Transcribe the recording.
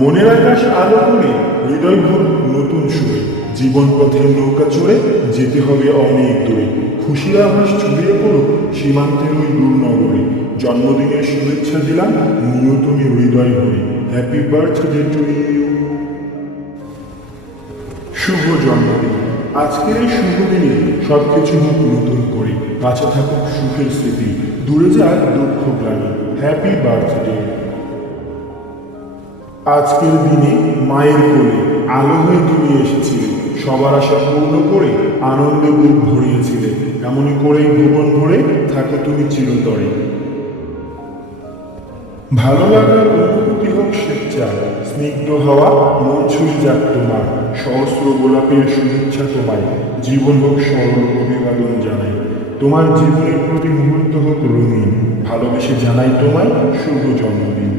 মনের আকাশ আলো করে হৃদয় ভর নতুন সুরে, জীবন পথের নৌকা চড়ে যেতে হবে অনেক দূরে। খুশির আভাস ছড়িয়ে পড়ুক সীমান্তের ওই দূর নগরে। জন্মদিনের শুভেচ্ছা দিলাম নিও তুমি হৃদয় ভরে। Happy birthday to you. শুভ জন্মদিন। আজকের এই শুভ দিনে সবকিছু হোক নতুন করে, কাছে থাকুক সুখের স্মৃতি, দূরে যাক দুঃখ গ্লানি। Happy birthday. আজকের দিনে মায়ের কোলে আলো হয়ে তুমি এসেছিলে, সবার আশা পূর্ণ করে আনন্দে বুক ভরিয়েছিলে। এমনই করেই ভুবন ভরে থাকো তুমি চিরতরে। ভালো লাগার অনুভূতি হোক স্বেচ্ছায়, স্নিগ্ধ হাওয়া মন ছুঁয়ে যাক তোমার, সহস্র গোলাপের শুভেচ্ছা তোমায়। জীবন হোক সরল অভিবাদন জানাই, তোমার জীবনের প্রতি মুহূর্ত হোক রঙিন। ভালোবেসে জানাই তোমায় শুভ জন্মদিন।